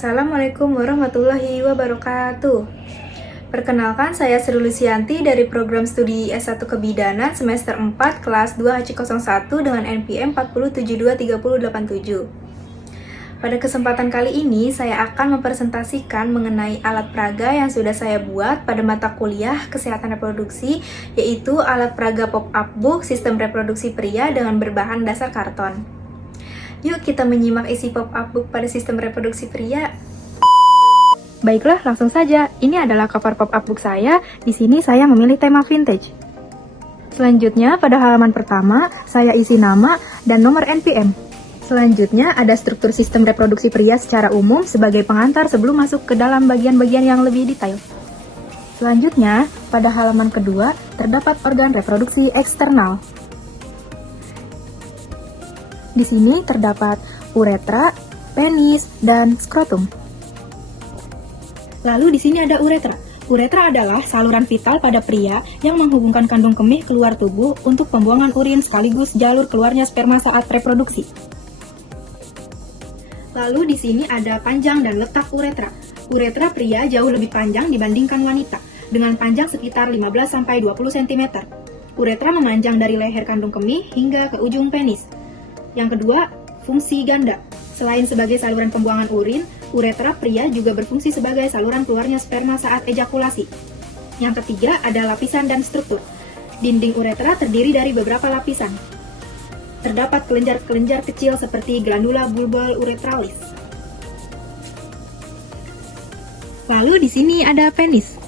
Assalamualaikum warahmatullahi wabarakatuh. Perkenalkan, saya Sri Lucianti dari program studi S1 Kebidanan semester 4 kelas 2 HC01 dengan NPM 407230087. Pada kesempatan kali ini, saya akan mempresentasikan mengenai alat peraga yang sudah saya buat pada mata kuliah Kesehatan Reproduksi, yaitu alat peraga pop-up book sistem reproduksi pria dengan berbahan dasar karton. Yuk kita menyimak isi pop-up book pada sistem reproduksi pria. Baiklah, langsung saja. Ini adalah cover pop-up book saya. Di sini saya memilih tema vintage. Selanjutnya, pada halaman pertama, saya isi nama dan nomor NPM. Selanjutnya, ada struktur sistem reproduksi pria secara umum sebagai pengantar sebelum masuk ke dalam bagian-bagian yang lebih detail. Selanjutnya, pada halaman kedua, terdapat organ reproduksi eksternal. Di sini terdapat uretra, penis, dan skrotum. Lalu di sini ada uretra. Uretra adalah saluran vital pada pria yang menghubungkan kandung kemih keluar tubuh untuk pembuangan urin sekaligus jalur keluarnya sperma saat reproduksi. Lalu di sini ada panjang dan letak uretra. Uretra pria jauh lebih panjang dibandingkan wanita, dengan panjang sekitar 15-20 cm. Uretra memanjang dari leher kandung kemih hingga ke ujung penis. Yang kedua, fungsi ganda. Selain sebagai saluran pembuangan urin, uretra pria juga berfungsi sebagai saluran keluarnya sperma saat ejakulasi. Yang ketiga, ada lapisan dan struktur. Dinding uretra terdiri dari beberapa lapisan. Terdapat kelenjar-kelenjar kecil seperti glandula bulbal uretralis. Lalu di sini ada penis.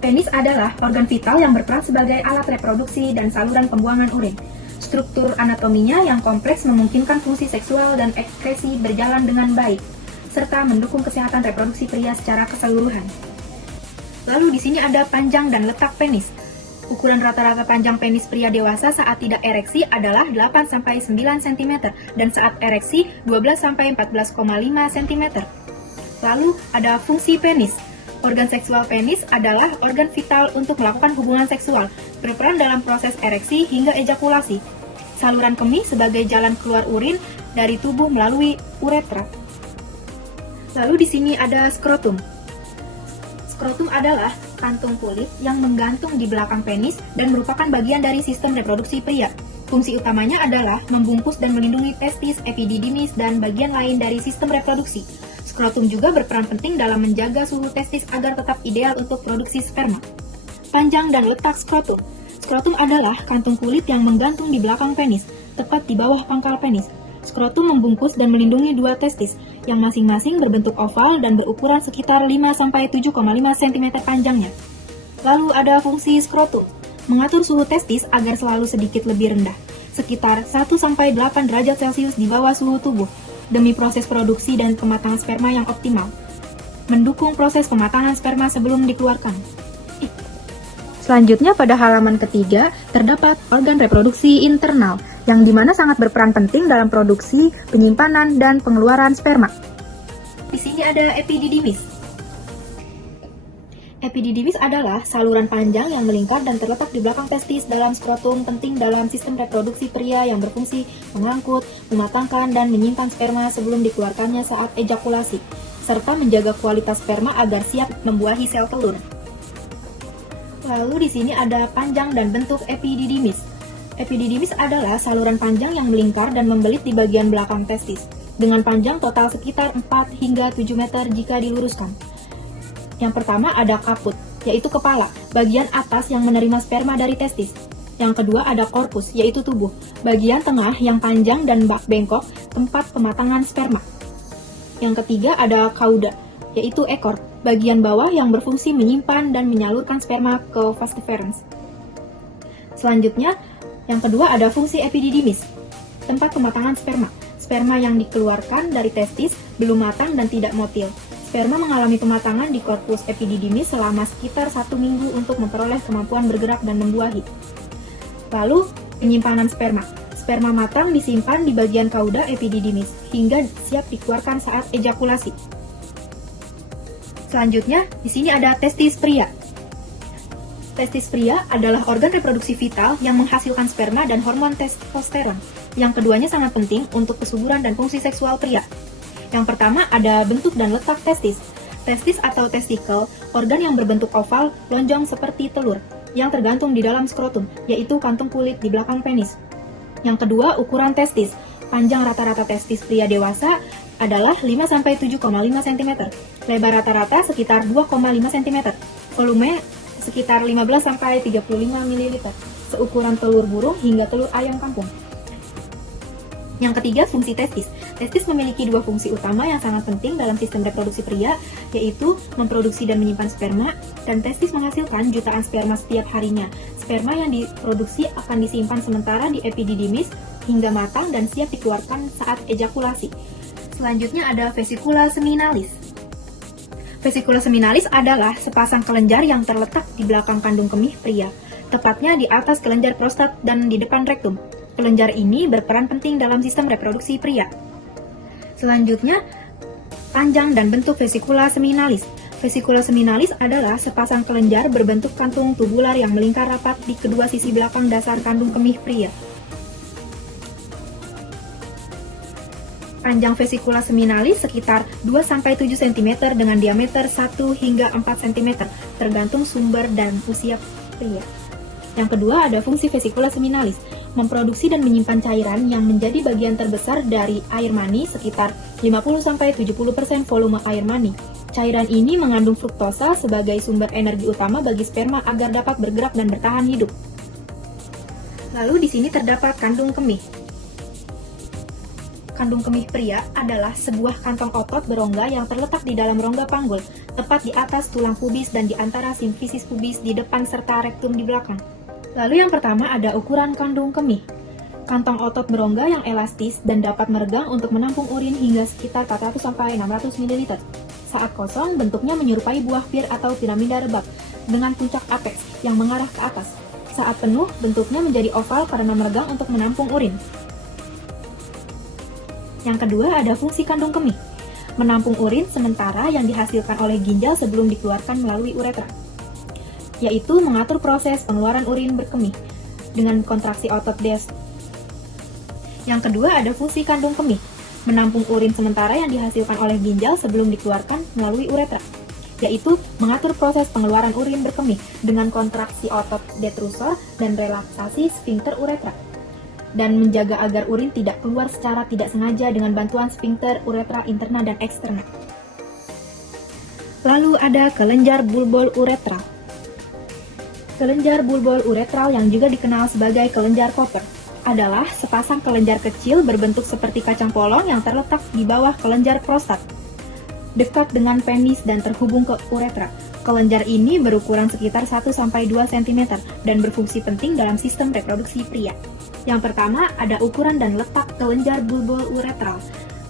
Penis adalah organ vital yang berperan sebagai alat reproduksi dan saluran pembuangan urin. Struktur anatominya yang kompleks memungkinkan fungsi seksual dan ekskresi berjalan dengan baik, serta mendukung kesehatan reproduksi pria secara keseluruhan. Lalu di sini ada panjang dan letak penis. Ukuran rata-rata panjang penis pria dewasa saat tidak ereksi adalah 8-9 cm dan saat ereksi 12-14,5 cm. Lalu ada fungsi penis. Organ seksual penis adalah organ vital untuk melakukan hubungan seksual, berperan dalam proses ereksi hingga ejakulasi. Saluran kemih sebagai jalan keluar urin dari tubuh melalui uretra. Lalu di sini ada skrotum. Skrotum adalah kantung kulit yang menggantung di belakang penis dan merupakan bagian dari sistem reproduksi pria. Fungsi utamanya adalah membungkus dan melindungi testis, epididymis, dan bagian lain dari sistem reproduksi. Skrotum juga berperan penting dalam menjaga suhu testis agar tetap ideal untuk produksi sperma. Panjang dan letak skrotum. Skrotum adalah kantung kulit yang menggantung di belakang penis, tepat di bawah pangkal penis. Skrotum membungkus dan melindungi dua testis, yang masing-masing berbentuk oval dan berukuran sekitar 5-7,5 cm panjangnya. Lalu ada fungsi skrotum, mengatur suhu testis agar selalu sedikit lebih rendah, sekitar 1-8 derajat Celcius di bawah suhu tubuh, demi proses produksi dan pematangan sperma yang optimal. Mendukung proses pematangan sperma sebelum dikeluarkan. Selanjutnya pada halaman ketiga, terdapat organ reproduksi internal, yang dimana sangat berperan penting dalam produksi, penyimpanan, dan pengeluaran sperma. Di sini ada epididymis. Epididymis adalah saluran panjang yang melingkar dan terletak di belakang testis dalam skrotum, penting dalam sistem reproduksi pria yang berfungsi mengangkut, mematangkan, dan menyimpan sperma sebelum dikeluarkannya saat ejakulasi, serta menjaga kualitas sperma agar siap membuahi sel telur. Lalu di sini ada panjang dan bentuk epididymis. Epididymis adalah saluran panjang yang melingkar dan membelit di bagian belakang testis, dengan panjang total sekitar 4 hingga 7 meter jika diluruskan. Yang pertama ada kaput, yaitu kepala, bagian atas yang menerima sperma dari testis. Yang kedua ada korpus, yaitu tubuh, bagian tengah yang panjang dan bengkok, tempat pematangan sperma. Yang ketiga ada cauda, yaitu ekor, bagian bawah yang berfungsi menyimpan dan menyalurkan sperma ke vas deferens. Selanjutnya, yang kedua ada fungsi epididymis, tempat pematangan sperma. Sperma yang dikeluarkan dari testis belum matang dan tidak motil. Sperma mengalami pematangan di korpus epididymis selama sekitar 1 minggu untuk memperoleh kemampuan bergerak dan membuahi. Lalu, penyimpanan sperma. Sperma matang disimpan di bagian cauda epididymis hingga siap dikeluarkan saat ejakulasi. Selanjutnya, di sini ada testis pria. Testis pria adalah organ reproduksi vital yang menghasilkan sperma dan hormon testosteron. Yang keduanya sangat penting untuk kesuburan dan fungsi seksual pria. Yang pertama ada bentuk dan letak testis. Testis atau testikel, organ yang berbentuk oval, lonjong seperti telur, yang tergantung di dalam skrotum, yaitu kantung kulit di belakang penis. Yang kedua, ukuran testis. Panjang rata-rata testis pria dewasa adalah 5-7,5 cm. Lebar rata-rata sekitar 2,5 cm. Volume sekitar 15-35 ml. Seukuran telur burung hingga telur ayam kampung. Yang ketiga, fungsi testis. Testis memiliki dua fungsi utama yang sangat penting dalam sistem reproduksi pria, yaitu memproduksi dan menyimpan sperma, dan testis menghasilkan jutaan sperma setiap harinya. Sperma yang diproduksi akan disimpan sementara di epididymis hingga matang dan siap dikeluarkan saat ejakulasi. Selanjutnya ada vesikula seminalis. Vesikula seminalis adalah sepasang kelenjar yang terletak di belakang kandung kemih pria, tepatnya di atas kelenjar prostat dan di depan rektum. Kelenjar ini berperan penting dalam sistem reproduksi pria. Selanjutnya, panjang dan bentuk vesikula seminalis. Vesikula seminalis adalah sepasang kelenjar berbentuk kantung tubular yang melingkar rapat di kedua sisi belakang dasar kandung kemih pria. Panjang vesikula seminalis sekitar 2-7 cm dengan diameter 1 hingga 4 cm, tergantung sumber dan usia pria. Yang kedua ada fungsi vesikula seminalis, memproduksi dan menyimpan cairan yang menjadi bagian terbesar dari air mani sekitar 50-70% volume air mani. Cairan ini mengandung fruktosa sebagai sumber energi utama bagi sperma agar dapat bergerak dan bertahan hidup. Lalu di sini terdapat kandung kemih. Kandung kemih pria adalah sebuah kantong otot berongga yang terletak di dalam rongga panggul, tepat di atas tulang pubis dan di antara simfisis pubis di depan serta rektum di belakang. Lalu yang pertama ada ukuran kandung kemih. Kantong otot berongga yang elastis dan dapat meregang untuk menampung urin hingga sekitar 400-600 ml. Saat kosong, bentuknya menyerupai buah pir atau piramida rebab dengan puncak apeks yang mengarah ke atas. Saat penuh, bentuknya menjadi oval karena meregang untuk menampung urin. Yang kedua ada fungsi kandung kemih, menampung urin sementara yang dihasilkan oleh ginjal sebelum dikeluarkan melalui uretra, yaitu mengatur proses pengeluaran urin berkemih dengan kontraksi otot des. Yang kedua ada fungsi kandung kemih, menampung urin sementara yang dihasilkan oleh ginjal sebelum dikeluarkan melalui uretra, yaitu mengatur proses pengeluaran urin berkemih dengan kontraksi otot detrusor dan relaksasi sfinkter uretra, dan menjaga agar urin tidak keluar secara tidak sengaja dengan bantuan sfinkter uretra interna dan eksterna. Lalu ada kelenjar bulbul uretral. Kelenjar bulbul uretral yang juga dikenal sebagai kelenjar Koper adalah sepasang kelenjar kecil berbentuk seperti kacang polong yang terletak di bawah kelenjar prostat, dekat dengan penis dan terhubung ke uretra. Kelenjar ini berukuran sekitar 1-2 cm dan berfungsi penting dalam sistem reproduksi pria. Yang pertama ada ukuran dan letak kelenjar bulbul uretral.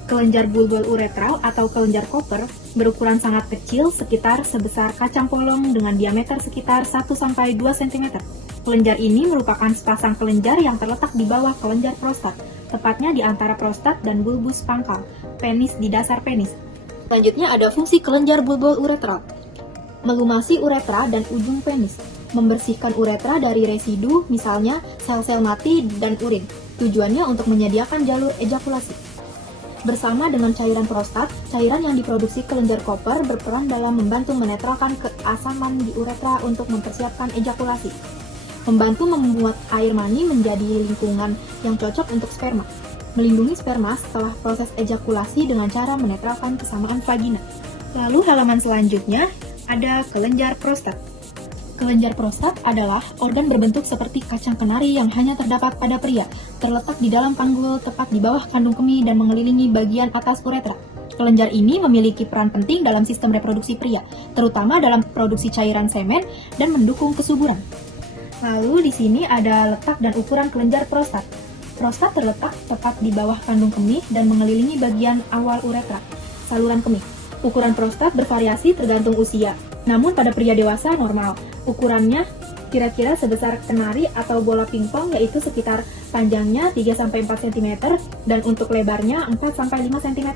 Kelenjar bulbul uretral atau kelenjar Koper berukuran sangat kecil sekitar sebesar kacang polong dengan diameter sekitar 1-2 cm. Kelenjar ini merupakan sepasang kelenjar yang terletak di bawah kelenjar prostat, tepatnya di antara prostat dan bulbus pangkal, penis di dasar penis. Selanjutnya ada fungsi kelenjar bulbul uretral, melumasi uretra dan ujung penis, membersihkan uretra dari residu, misalnya sel-sel mati dan urin. Tujuannya untuk menyediakan jalur ejakulasi. Bersama dengan cairan prostat, cairan yang diproduksi kelenjar Koper berperan dalam membantu menetralkan keasaman di uretra untuk mempersiapkan ejakulasi. Membantu membuat air mani menjadi lingkungan yang cocok untuk sperma. Melindungi sperma setelah proses ejakulasi dengan cara menetralkan kesamaan vagina. Lalu halaman selanjutnya ada kelenjar prostat. Kelenjar prostat adalah organ berbentuk seperti kacang kenari yang hanya terdapat pada pria, terletak di dalam panggul tepat di bawah kandung kemih dan mengelilingi bagian atas uretra. Kelenjar ini memiliki peran penting dalam sistem reproduksi pria, terutama dalam produksi cairan semen dan mendukung kesuburan. Lalu di sini ada letak dan ukuran kelenjar prostat. Prostat terletak tepat di bawah kandung kemih dan mengelilingi bagian awal uretra, saluran kemih. Ukuran prostat bervariasi tergantung usia, namun pada pria dewasa normal. Ukurannya kira-kira sebesar kenari atau bola pingpong, yaitu sekitar panjangnya 3-4 cm dan untuk lebarnya 4-5 cm.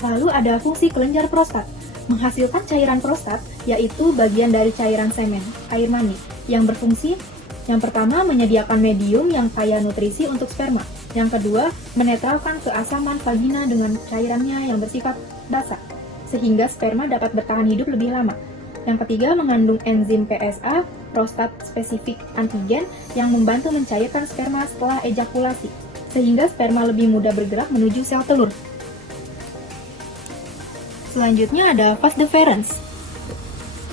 Lalu ada fungsi kelenjar prostat, menghasilkan cairan prostat, yaitu bagian dari cairan semen, air mani, yang berfungsi Yang pertama, menyediakan medium yang kaya nutrisi untuk sperma. Yang kedua, menetralkan keasaman vagina dengan cairannya yang bersifat basah, sehingga sperma dapat bertahan hidup lebih lama. Yang ketiga, mengandung enzim PSA, prostat spesifik antigen, yang membantu mencairkan sperma setelah ejakulasi, sehingga sperma lebih mudah bergerak menuju sel telur. Selanjutnya ada vas deferens.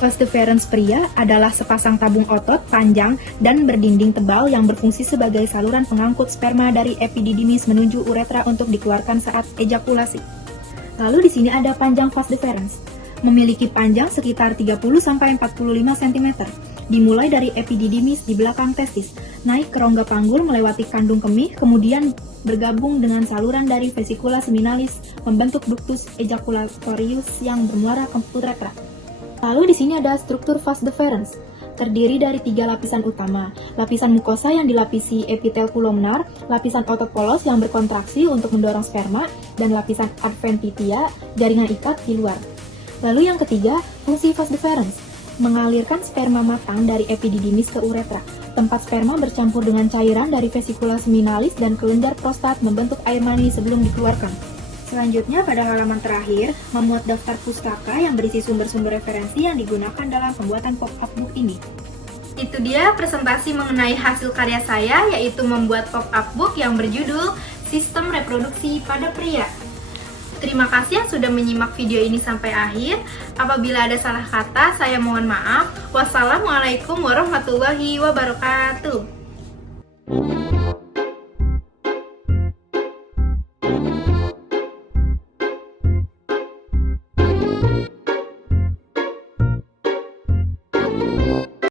Vas deferens pria adalah sepasang tabung otot panjang dan berdinding tebal yang berfungsi sebagai saluran pengangkut sperma dari epididymis menuju uretra untuk dikeluarkan saat ejakulasi. Lalu di sini ada panjang vas deferens. Memiliki panjang sekitar 30-45 cm, dimulai dari epididymis di belakang testis, naik ke rongga panggul melewati kandung kemih, kemudian bergabung dengan saluran dari vesikula seminalis membentuk ductus ejaculatorius yang bermuara ke uretra. Lalu di sini ada struktur vas deferens, terdiri dari 3 lapisan utama, lapisan mukosa yang dilapisi epitel pulmonar, lapisan otot polos yang berkontraksi untuk mendorong sperma, dan lapisan adventitia, jaringan ikat di luar. Lalu yang ketiga, fungsi vas deferens, mengalirkan sperma matang dari epididymis ke uretra. Tempat sperma bercampur dengan cairan dari vesikula seminalis dan kelenjar prostat membentuk air mani sebelum dikeluarkan. Selanjutnya, pada halaman terakhir, memuat daftar pustaka yang berisi sumber-sumber referensi yang digunakan dalam pembuatan pop-up book ini. Itu dia presentasi mengenai hasil karya saya, yaitu membuat pop-up book yang berjudul Sistem Reproduksi pada Pria. Terima kasih yang sudah menyimak video ini sampai akhir. Apabila ada salah kata, saya mohon maaf. Wassalamualaikum warahmatullahi wabarakatuh.